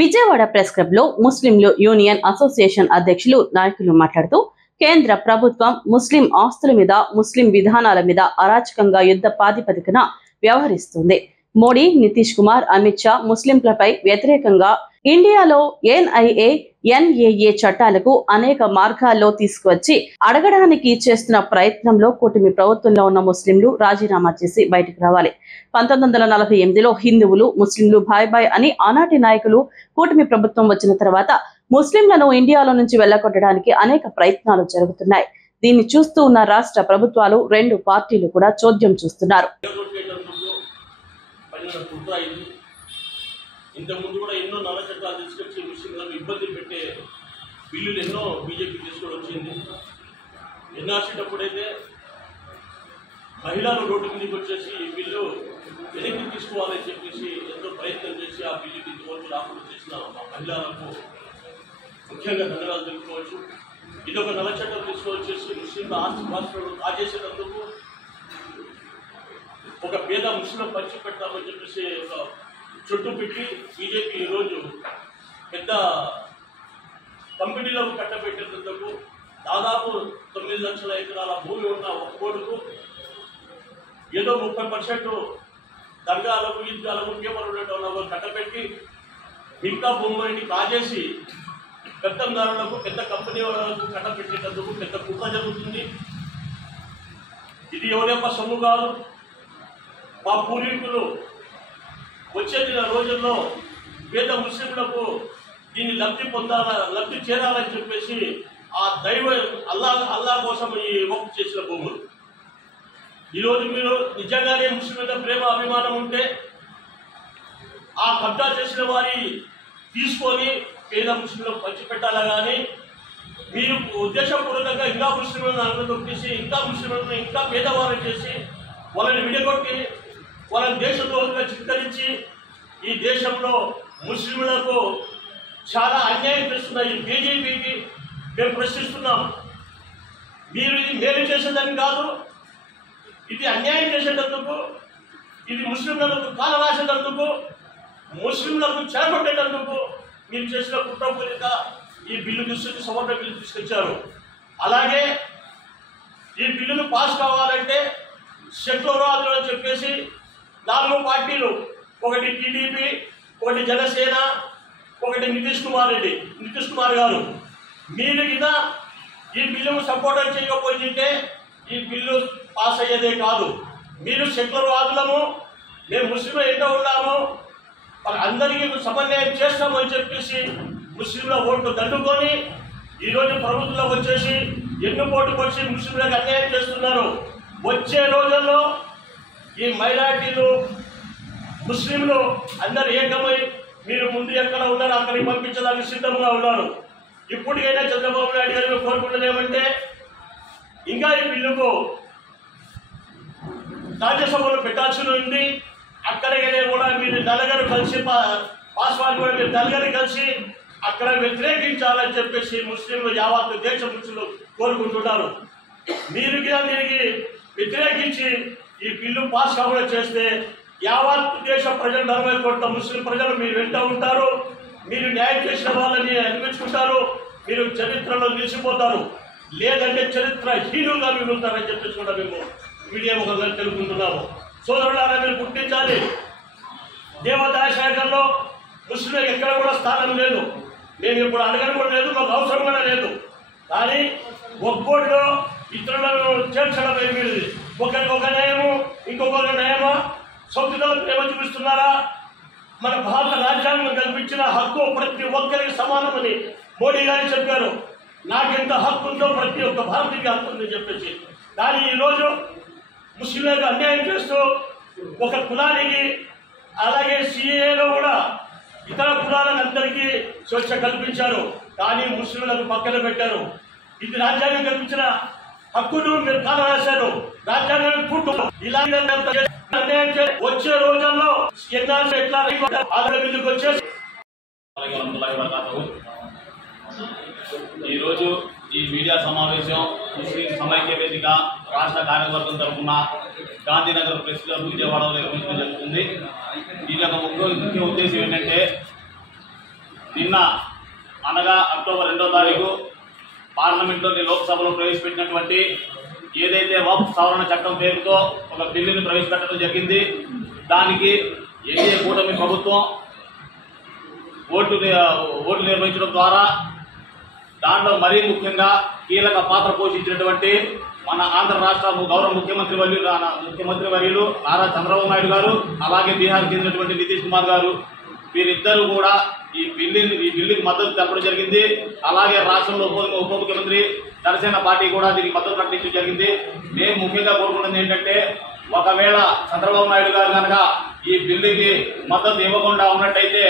Vijayawada press club లో ముస్లింలు union association అధ్యక్షులు నాయకులు మాట్లాడుతూ కేంద్ర ప్రభుత్వం ముస్లిం ఆస్తుల మీద ముస్లిం విధానాల మీద అరాచకంగా యుద్ధ ప్రాతిపదికన వ్యవహరిస్తుంది. మోడీ, నితీష్ కుమార్, అమిత్ షా ముస్లింలపై వ్యతిరేకంగా ఇండియాలో ఎన్ఐఏ, ఎన్ఏఏ చట్టాలకు అనేక మార్గాల్లో తీసుకువచ్చి అడగడానికి చేస్తున్న ప్రయత్నంలో కూటమి ప్రభుత్వంలో ఉన్న ముస్లింలు రాజీనామా చేసి బయటకు రావాలి. 1948లో హిందువులు ముస్లింలు భాయ్ భాయ్ అని ఆనాటి నాయకులు కూటమి ప్రభుత్వం వచ్చిన తర్వాత ముస్లింలను ఇండియాలో నుంచి వెళ్లగొట్టడానికి అనేక ప్రయత్నాలు జరుగుతున్నాయి. దీన్ని చూస్తూ ఉన్న రాష్ట్ర ప్రభుత్వాలు, రెండు పార్టీలు కూడా చోద్యం చూస్తున్నారు. ఇంతకుముందు కూడా ఎన్నో నల్ల చట్టాలు తీసుకొచ్చి ముస్లింలకు ఇబ్బంది పెట్టే బిల్లులు ఎన్నో బీజేపీ తీసుకొని వచ్చింది. ఎన్ఆర్సీ అప్పుడైతే మహిళలు రోడ్డు మీదకి వచ్చేసి ఈ బిల్లు వెనక్కి తీసుకోవాలని చెప్పేసి ఎంతో ప్రయత్నం చేసి ఆ బిల్లు ఇంతవరకు రాకుండా చేసిన మా మహిళలకు ముఖ్యంగా ధన్యవాదాలు తెలుపుకోవచ్చు. ఇదొక నల్ల చట్టం తీసుకొచ్చేసి ముస్లింల ఆస్తి పాస్తులను కాజేసేటందుకు ఒక పేద ముస్లిం పంచి పెట్టామని చెప్పేసి ఒక చుట్టూ పెట్టి బీజేపీ ఈరోజు పెద్ద కంపెనీలకు కట్టబెట్టేందుకు దాదాపు 9 లక్షల ఎకరాల భూమి ఉన్న ఒక కోడుకు ఏదో 30% దర్గాలకు, ఈద్గాలకు, కేవలం కట్టబెట్టి మిగతా భూములని కాజేసి పెత్తందారులకు, పెద్ద కంపెనీ వాళ్ళకు కట్టబెట్టేందుకు పెద్ద కుట్ర జరుగుతుంది. ఇది ఎవరెప్ప సొమ్ము కాదు. మా పూర్వీకులు వచ్చేది రోజుల్లో పేద ముస్లింలకు దీన్ని లబ్ధి చేరాలని చెప్పేసి ఆ దైవ అల్లా కోసం ఈ వక్ఫ్ చేసిన భూములు. ఈరోజు మీరు నిజంగానే ముస్లిం మీద ప్రేమ, అభిమానం ఉంటే ఆ కబ్జా చేసిన వారి తీసుకొని పేద ముస్లింలకు పంచిపెట్టాలా కానీ మీరు ఉద్దేశపూర్వకంగా ఇంకా ముస్లింలను అనగదొక్కేసి ఇంకా ముస్లింలను ఇంకా పేదవారు చేసి వాళ్ళని విడగొట్టి వాళ్ళని దేశద్రోహంగా చిత్కరించి ఈ దేశంలో ముస్లింలకు చాలా అన్యాయం చేస్తున్న ఈ బీజేపీకి మేము ప్రశ్నిస్తున్నాం. మీరు ఇది మేలు చేసేదని కాదు, ఇది అన్యాయం చేసేటందుకు, ఇది ముస్లింలకు కాల రాసేటందుకు, ముస్లింలకు చెరగొట్టేటందుకు మీరు చేసిన కుట్రపూరిత ఈ బిల్లు తీసుకుని సమగ్ర బిల్లు తీసుకొచ్చారు. అలాగే ఈ బిల్లును పాస్ కావాలంటే సెక్యులర్ అని చెప్పేసి 4 పార్టీలు, ఒకటి టీడీపీ, ఒకటి జనసేన, ఒకటి నితీష్ కుమార్ గారు, మీరు కింద ఈ బిల్లును సపోర్ట్ చేయకపోతే ఈ బిల్లు పాస్ అయ్యేదే కాదు. మీరు సెక్యులర్ వాదులము, మేము ముస్లింలు ఎంతో ఉన్నాము, అందరికీ సమన్వయం చేస్తామని చెప్పేసి ముస్లింల ఓట్లు దండుకొని ఈరోజు ప్రభుత్వంలో వచ్చేసి ఎన్నుకోటుకు వచ్చి ముస్లింలకు అన్యాయం చేస్తున్నారు. వచ్చే రోజుల్లో ఈ మైనారిటీలు, ముస్లింలు అందరు ఏకమై మీరు ముందు ఎక్కడ ఉన్నారో అక్కడికి పంపించడానికి సిద్ధంగా ఉన్నారు. ఇప్పటికైనా చంద్రబాబు నాయుడు గారు కోరుకుంటున్నది ఏమంటే ఇంకా ఈ బిల్లుకు రాజ్యసభలో పెట్టాల్సి ఉంది. అక్కడికైనా కూడా మీరు నలుగురు కలిసి పాస్వాన్ కూడా మీరు నలుగురు కలిసి అక్కడ వ్యతిరేకించాలని చెప్పేసి ముస్లింలు, యావత్ దేశ ముస్లింలు కోరుకుంటున్నారు. మీరు దీనికి వ్యతిరేకించి ఈ బిల్లు పాస్ కాకుండా చేస్తే యావత్ దేశ ప్రజలు 40 కోట్ల ముస్లిం ప్రజలు మీరు వెంట ఉంటారు. మీరు న్యాయం చేసిన వాళ్ళని అనిపించుకుంటారు. మీరు చరిత్రలో నిలిచిపోతారు. లేదంటే చరిత్రహీనులుగా మిగులుతారని చెప్పేసి కూడా మేము మీడియా ముఖంగా తెలుపుకుంటున్నాము. సోదరులారా, మీరు గుర్తించాలి, దేవాదాయ శాఖల్లో ముస్లింలకు ఎక్కడ కూడా స్థానం లేదు. మేము ఇప్పుడు అడగడం కూడా లేదు, మాకు అవసరం కూడా లేదు. కానీ ఒక్కోటిలో ఇతరులను చేర్చడం ఏమి, ఒకరికి ఒక న్యాయము, ఇంకొకరికి న్యాయమా? సౌతులను ప్రేమ చూపిస్తున్నారా? మన భారత రాజ్యాంగం కల్పించిన హక్కు ప్రతి ఒక్కరికి సమానమని మోడీ గారు చెప్పారు. నాకెంత హక్కు ఉందో ప్రతి ఒక్క భారతీయ హక్కు ఉందని చెప్పేసి, కానీ ఈరోజు ముస్లింలకు అన్యాయం చేస్తూ ఒక కులానికి, అలాగే సిఏలో కూడా ఇతర కులాలకు అందరికీ స్వేచ్ఛ కల్పించారు. కానీ ముస్లింలకు పక్కన పెట్టారు. ఇది రాజ్యాంగం కల్పించిన హక్కును మీరు కాల రాశారు. రాజ్యాంగం పుట్టు ఇలాంటి వచ్చే రోజుల్లో ఎన్ఆర్సీ ఎట్లా ఆధార బిల్లుకు వచ్చేసి ఈరోజు ఈ మీడియా సమావేశం ముస్లిం సమైక్య వేదిక రాష్ట్ర కార్యవర్గం తరఫున గాంధీనగర్ ప్రెస్ క్లబ్ విజయవాడలో నిర్వహించడం జరుగుతుంది. దీని యొక్క ముఖ్య ఉద్దేశం ఏంటంటే నిన్న అనగా అక్టోబర్ 2వ తారీఖు పార్లమెంట్లోని లోక్సభలో ప్రవేశపెట్టినటువంటి ఏదైతే వక్ఫ్ సవరణ చట్టం పేరుతో ఒక బిల్లుని ప్రవేశపెట్టడం జరిగింది. దానికి ఎన్డీఏ కూటమి ప్రభుత్వం ఓటు నిర్వహించడం ద్వారా దాంట్లో మరీ ముఖ్యంగా కీలక పాత్ర పోషించినటువంటి మన ఆంధ్ర రాష్ట్ర గౌరవ ముఖ్యమంత్రి వర్యులు నారా చంద్రబాబు నాయుడు గారు, అలాగే బీహార్కి చెందినటువంటి నితీష్ కుమార్ గారు, వీరిద్దరూ కూడా ఈ బిల్లుకి మద్దతు తెలపడం జరిగింది. అలాగే రాష్ట్రంలో ఉప ముఖ్యమంత్రి జనసేన పార్టీ కూడా దీనికి మద్దతు ప్రకటించడం జరిగింది. నేను ముఖ్యంగా కోరుకున్నది ఏంటంటే, ఒకవేళ చంద్రబాబు నాయుడు గారు కనుక ఈ బిల్లుకి మద్దతు ఇవ్వకుండా ఉన్నట్టయితే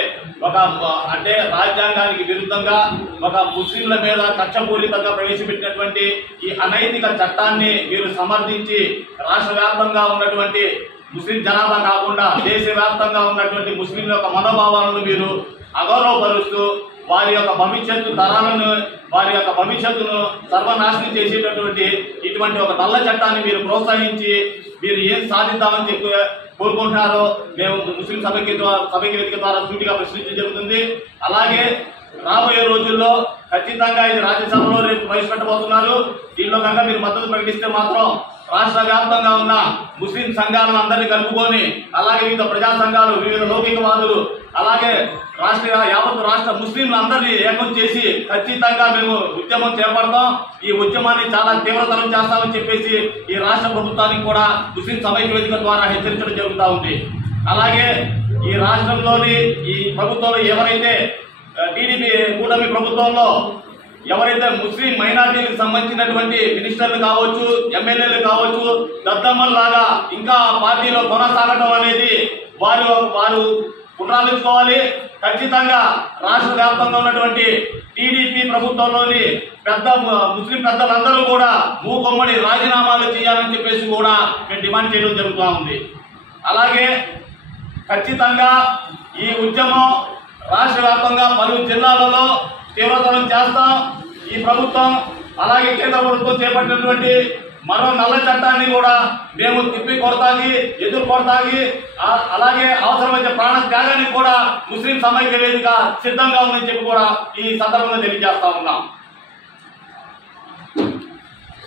అంటే రాజ్యాంగానికి విరుద్ధంగా ఒక ముస్లింల మీద కక్షపూరితంగా ప్రవేశపెట్టినటువంటి ఈ అనైతిక చట్టాన్ని మీరు సమర్థించి రాష్ట్ర వ్యాప్తంగా ఉన్నటువంటి ముస్లిం జనాభా కాకుండా దేశవ్యాప్తంగా ఉన్నటువంటి ముస్లింల యొక్క మనోభావాలను మీరు అగౌరవపరుస్తూ వారి యొక్క భవిష్యత్తు తరాలను వారి యొక్క భవిష్యత్తును సర్వనాశనం చేసేటటువంటి ఇటువంటి ఒక నల్ల చట్టాన్ని మీరు ప్రోత్సహించి మీరు ఏం సాధిద్దామని చెప్పి కోరుకుంటున్నారో మేము ముస్లిం సభకి వేదిక ద్వారా సూటిగా ప్రశ్నించడం జరుగుతుంది. అలాగే రాబోయే రోజుల్లో ఖచ్చితంగా ఇది రాజ్యసభలో రేపు ప్రవేశపెట్టబోతున్నారు. దీనిలో కనుక మీరు మద్దతు ప్రకటిస్తే మాత్రం రాష్ట్ర వ్యాప్తంగా ఉన్న ముస్లిం సంఘాలను అందరినీ కలుపుకొని, అలాగే వివిధ ప్రజా సంఘాలు, వివిధ లౌకికవాదులు, అలాగే యావత్ రాష్ట్ర ముస్లింలందరినీ ఏకం చేసి ఖచ్చితంగా మేము ఉద్యమం చేపడతాం. ఈ ఉద్యమాన్ని చాలా తీవ్రతరం చేస్తామని చెప్పేసి ఈ రాష్ట్ర ప్రభుత్వానికి కూడా ముస్లిం సమైక్య వేదిక ద్వారా హెచ్చరించడం జరుగుతూ ఉంది. అలాగే ఈ రాష్ట్రంలోని ఈ ప్రభుత్వంలో ఎవరైతే టీడీపీ కూటమి ప్రభుత్వంలో ఎవరైతే ముస్లిం మైనార్టీలకు సంబంధించినటువంటి మినిస్టర్లు కావచ్చు, ఎమ్మెల్యేలు కావచ్చు, దద్దమ్మల్లాగా ఇంకా పార్టీలో కొనసాగడం అనేది వారు పునరాలోచించుకోవాలి. ఖచ్చితంగా రాష్ట్ర వ్యాప్తంగా ఉన్నటువంటి టీడీపీ ప్రభుత్వంలోని ముస్లిం పెద్దలందరూ కూడా మూకొమ్మడి రాజీనామాలు చేయాలని చెప్పేసి కూడా మేము డిమాండ్ చేయడం జరుగుతూ ఉంది. అలాగే ఖచ్చితంగా ఈ ఉద్యమం రాష్ట్ర వ్యాప్తంగా పలు జిల్లాలలో తీవ్రతరం చేస్తాం. ఈ ప్రభుత్వం అలాగే కేంద్ర ప్రభుత్వం చేపట్టినటువంటి మరో నల్ల చట్టాన్ని కూడా మేము తిప్పి కొడతాగి ఎదురు కొడతాగి అలాగే అవసరమైతే ప్రాణ త్యాగానికి కూడా ముస్లిం సమైక్య వేదిక సిద్ధంగా ఉందని చెప్పి కూడా ఈ సందర్భంగా తెలియజేస్తా ఉన్నాం.